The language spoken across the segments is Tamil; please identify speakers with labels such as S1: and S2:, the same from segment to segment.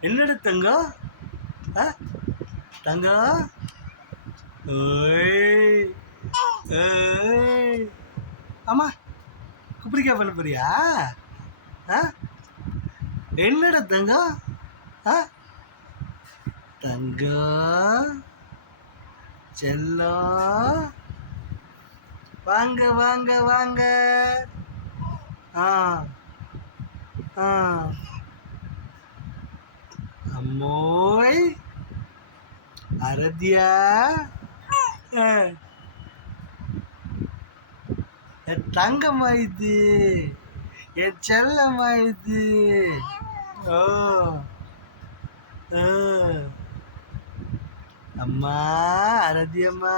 S1: என்னடா தங்கம் ஆ? தங்கம் ஓய் ஏய். ஆமா குப்பரிக்கா பண்ண போறியா? ஆ? என்னடா தங்கம் ஆ? தங்கம் செல்லம் வாங்க வாங்க வாங்க. ஆ ஆ. அம்மோய். அரதியா? தங்கம்மா இது என் செல்லம்மா இது ஓ அம்மா அரதி அம்மா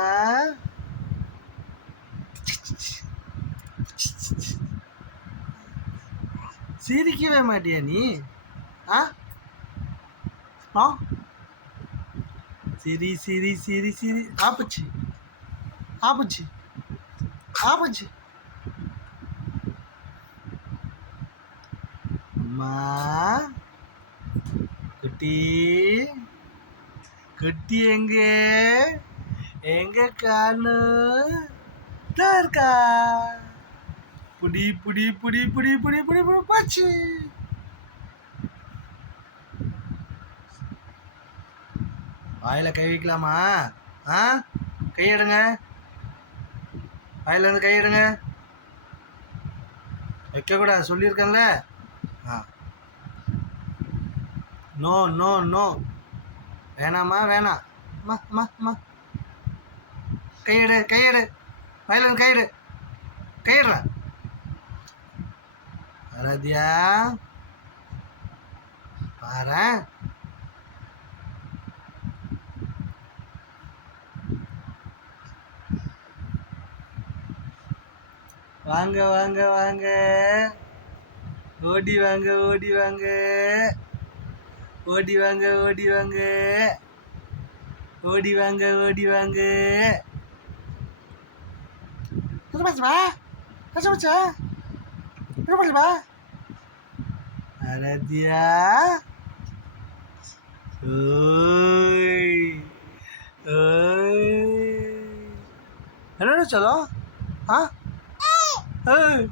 S1: சிரிக்கவே மாட்டியா நீ? ஆ? ஆ? சிரி சிரி சிரி சிரி. ஆப்புச்சு ஆப்புச்சு ஆப்புச்சு அம்மா. குட்டி. குட்டி எங்க? எங்க காணு? இருக்கா. புடி புடி புடி புடி புடி புடி புடி போச்சு. வாயில் கை வைக்கலாமா? ஆ? கை எடுங்க. வாயில எடுங்க. வைக்கக்கூடாது சொல்லியிருக்கேன்ல? ஆ. No no no. வேணாம்மா வேணாம். அம்மா அம்மா அம்மா. கையெடு கையெடு வாயிலேருந்து கையெடு கையிடுற ஆராத்யா பாரு வாங்க வாங்க வாங்க. ஓடி வாங்க ஓடி வாங்க. ஓடி வாங்க ஓடி வாங்க. ஓடி வாங்க ஓடி வாங்க. ஆராத்யா ஓய். ஓய். என்னடா சொல்லும்? ஆ? ஏய்